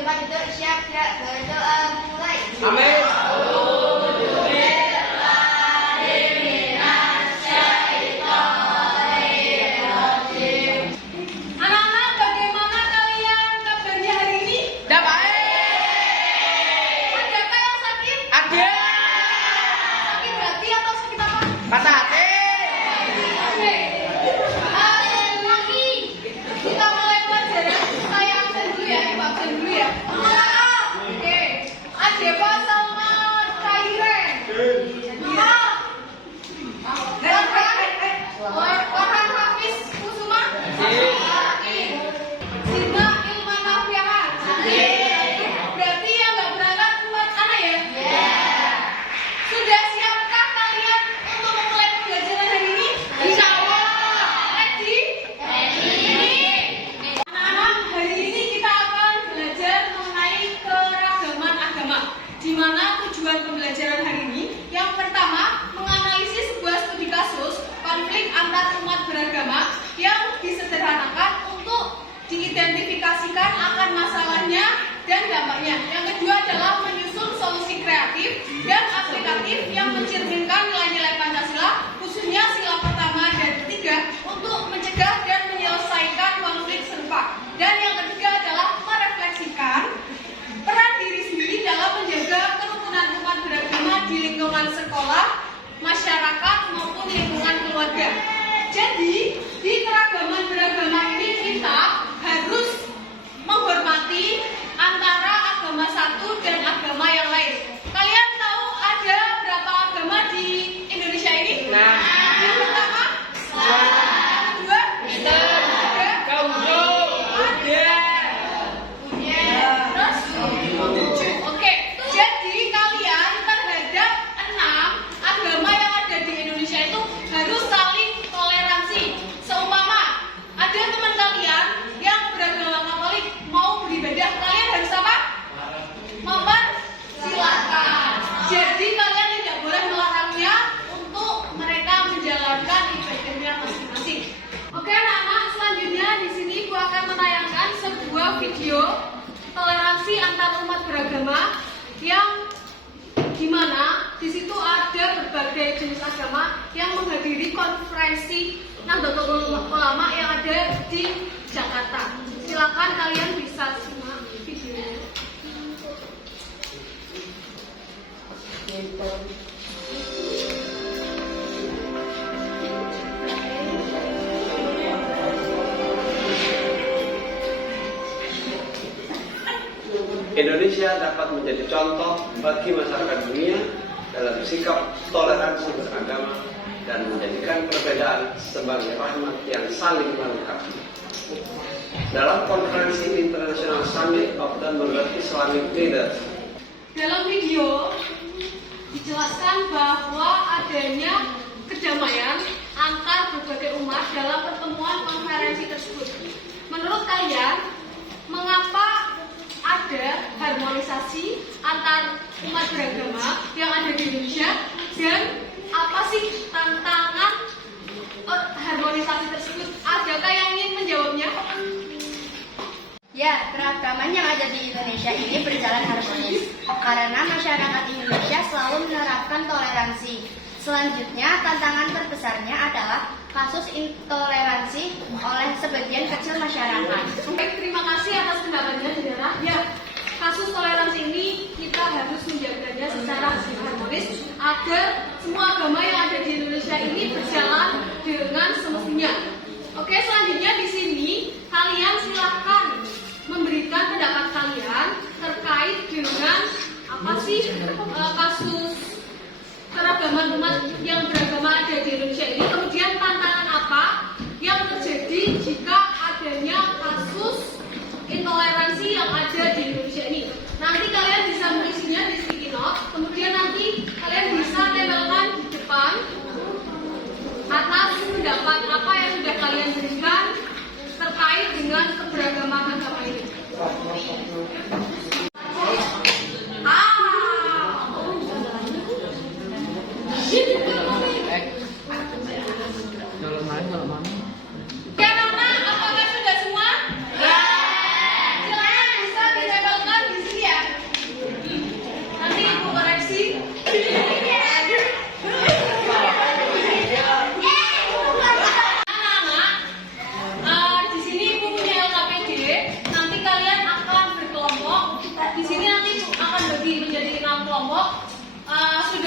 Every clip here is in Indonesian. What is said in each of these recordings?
depan itu siap-siap berdoa mulai. Amin. Anak-anak, bagaimana kalian kabarnya hari ini? Dah baik. Adakah yang sakit? Ada. Sakit hati atau sakit apa? Patah hati. Oke. Sekali lagi kita mulai pelajaran. Saya absen dulu ya, Ibu absen dulu ya. Oke. Adeba sama Kairen. Farhan Hafiz Kusuma. Sinta Ilman Nafiahan. Berarti yang nggak berangkat buat anak ya? Sudah siapkah kalian untuk memulai pembelajaran hari ini? Insya Allah. Ready? Anak-anak, hari ini kita akan belajar mengenai keragaman agama. Di mana tujuan pembelajaran hari ini? Yang pertama, menganalisis sebuah studi kasus konflik antar umat beragama yang disederhanakan untuk diidentifikasikan akan masalahnya dan dampaknya. Yang kedua adalah menyusun solusi kreatif dan aplikatif yang mencerminkan nilai-nilai Pancasila, khususnya sila pertama dan ketiga, untuk mencegah dan menyelesaikan konflik serupa. Dan yang ketiga adalah merefleksikan peran diri sendiri dalam menjaga kerukunan umat beragama di lingkungan sekolah, masyarakat maupun lingkungan keluarga. Jadi, di keragaman beragama ini kita harus menghormati antara agama satu dan agama yang lain. Kalian tahu ada berapa agama di Indonesia ini? Yang pertama, yang kedua, tiga, terus, oke. Jadi kalian terhadap 6 agama yang ada di Indonesia itu harus saling toleransi. Seumpama ada teman kalian yang beragama Katolik mau beribadah, kalian harus apa? Mempersilahkan. Jadi kalian tidak boleh melarangnya untuk mereka menjalankan ibadahnya masing-masing. Oke anak-anak, selanjutnya di sini aku akan menayangkan sebuah video toleransi antar umat beragama yang dimana di situ ada berbagai jenis agama yang menghadiri konferensi Nahdlatul Ulama yang ada di Jakarta. Silakan kalian bisa simak videonya. Indonesia dapat menjadi contoh bagi masyarakat dunia dalam sikap toleransi beragama dan menjadikan perbedaan sebagai rahmat yang saling melengkapi. Dalam konferensi International Summit of the Moderate Islamic Leaders, Dalam video dijelaskan bahwa adanya kedamaian antar berbagai umat dalam pertemuan konferensi tersebut. Menurut kalian, mengapa ada harmonisasi antar umat beragama yang ada di Indonesia dan apa sih tantangan harmonisasi tersebut? Adakah yang ingin menjawabnya? Ya, keragaman yang ada di Indonesia ini berjalan harmonis karena masyarakat Indonesia selalu menerapkan toleransi. Selanjutnya, tantangan terbesarnya adalah kasus intoleransi oleh sebagian kecil masyarakat. Baik, terima kasih atas pendapatnya, saudara. Ya, kasus toleransi ini kita harus menjaganya secara harmonis agar semua agama yang ada di Indonesia ini berjalan dengan semestinya. Oke, selanjutnya di sini kalian silakan memberikan pendapat kalian terkait dengan apa sih kasus keragaman umat yang beragama ada di Indonesia ini. Kemudian tantangan apa yang terjadi jika adanya kasus intoleransi yang ada di Indonesia ini. Nanti kalian bisa mengisinya di sticky note. Kemudian nanti kalian bisa tempelkan di depan atas pendapat apa yang sudah kalian berikan terkait dengan keberagaman agama ini.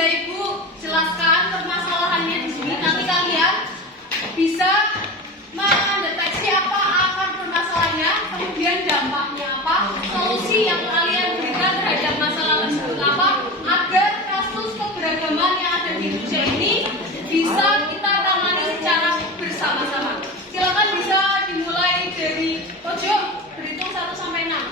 Sudah Ibu jelaskan permasalahannya di sini. Nanti kalian bisa mendeteksi apa akar permasalahannya, kemudian dampaknya apa, solusi yang kalian berikan terhadap masalah tersebut apa, agar kasus keberagaman yang ada di Indonesia ini bisa kita tangani secara bersama-sama. Silakan bisa dimulai dari pojok, berhitung 1 sampai 6.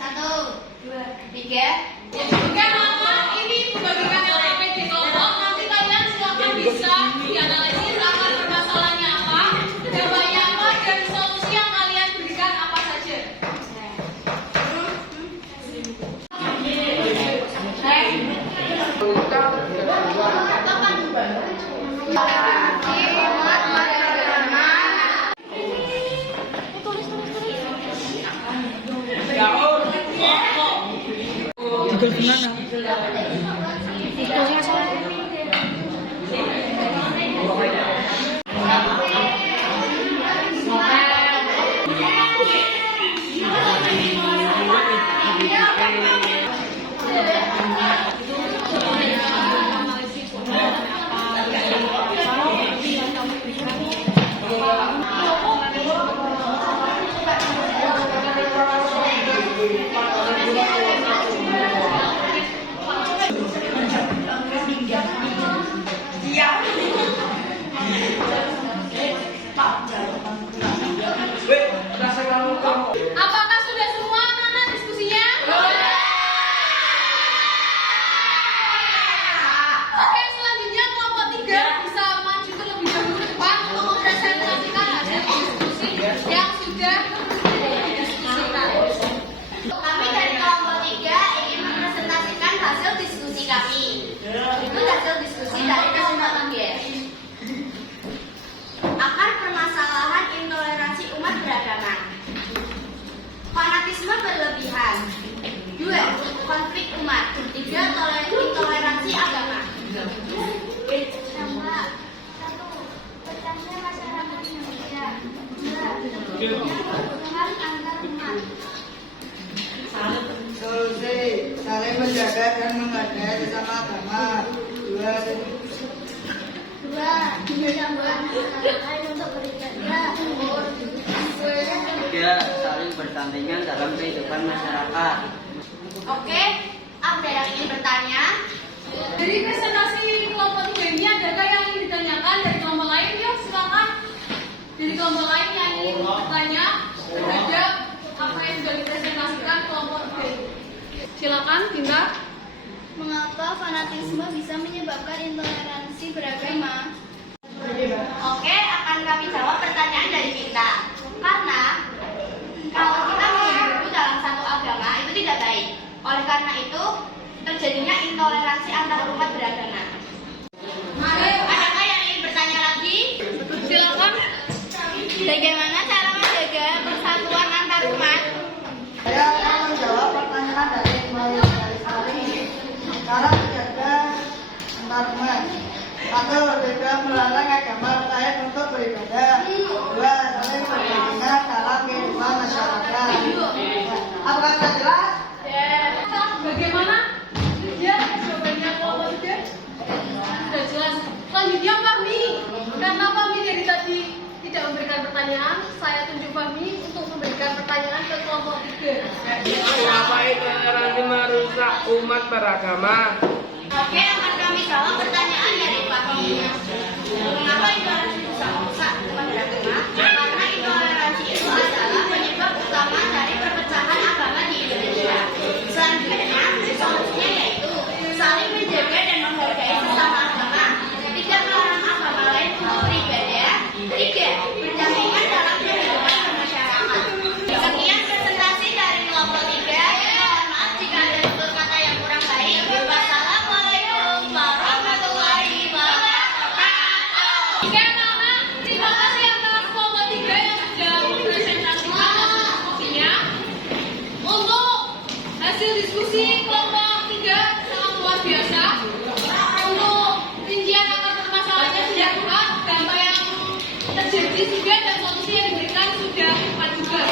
1, 2, 3. Oke, anak-anak, ini pembagian LPP di kelompok. Nanti kalian silakan bisa dianalisis akar permasalahannya apa, dampaknya apa, dan solusi yang kalian berikan apa saja. Apakah sudah semua anak-anak diskusinya? Oke, selanjutnya kelompok 3 bisa maju terlebih dahulu ke depan untuk mempresentasikan hasil diskusi yang sudah didiskusikan. Kami dari kelompok 3 ingin mempresentasikan hasil diskusi kami. Itu hasil diskusi dari kelompok 3. Akar permasalahan intoleransi umat beragama. Fanatisme berlebihan. 2. Konflik umat. 3. Intoleransi agama. Nama 1. Pecahnya masyarakat Indonesia. 2. Hubungan antar umat. Solusi saling menjaga dan menghargai sesama agama. 2. Menyambut masyarakat untuk beribadah. 3. Saling berdampingan dalam kehidupan masyarakat. Oke, ada yang ingin bertanya? Dari presentasi kelompok 3 ini, adakah yang ingin ditanyakan dari kelompok lain? Yuk, silakan. Dari kelompok lain yang ingin bertanya terhadap apa yang sudah dipresentasikan kelompok 3 ini. Silakan, Dinda. Mengapa fanatisme bisa menyebabkan intoleransi beragama? Oke, akan kami jawab pertanyaan dari kita. Karena kalau kita menjadi dalam satu agama itu tidak baik. Oleh karena itu terjadinya intoleransi antar umat beragama. Adakah yang ingin bertanya lagi? Silakan. Bagaimana cara menjaga persatuan antar umat? Saya akan menjawab pertanyaan dari Sari. Cara menjaga antar umat. 1. Berbeda melarang agama lain untuk beribadah. 2. Saling berdampingan dalam kehidupan masyarakat. Apakah sudah jelas? Bagaimana? Ya, jawabannya kelompok 3 sudah jelas. Selanjutnya Fahmi. Karena Fahmi dari tadi tidak memberikan pertanyaan, saya tunjuk Fahmi untuk memberikan pertanyaan ke kelompok 3. Mengapa intoleransi merusak umat beragama? Oke, akan kami jawab pertanyaan dari Fahmi. Mengapa intoleransi bisa merusak umat beragama? Karena intoleransi itu adalah penyebab utama dari perpecahan agama di Indonesia. Selanjutnya, solusinya yaitu saling menjaga dan menghargai sesama agama. 3. Melarang agama lain untuk beribadah. 3. Berdampingan dalam kehidupan bermasyarakat. Sekian presentasi dari kelompok 3. Mohon maaf jika ada tutur kata yang kurang baik. Wassalamualaikum warahmatullahi wabarakatuh. Oke, anak-anak, terima kasih atas kelompok 3 yang sudah mempresentasikan hasil diskusinya. Untuk hasil diskusi kelompok 3 sangat luar biasa. Untuk rincian akar permasalahannya sudah tepat, dampak yang terjadi juga dan solusi yang diberikan sudah tepat juga.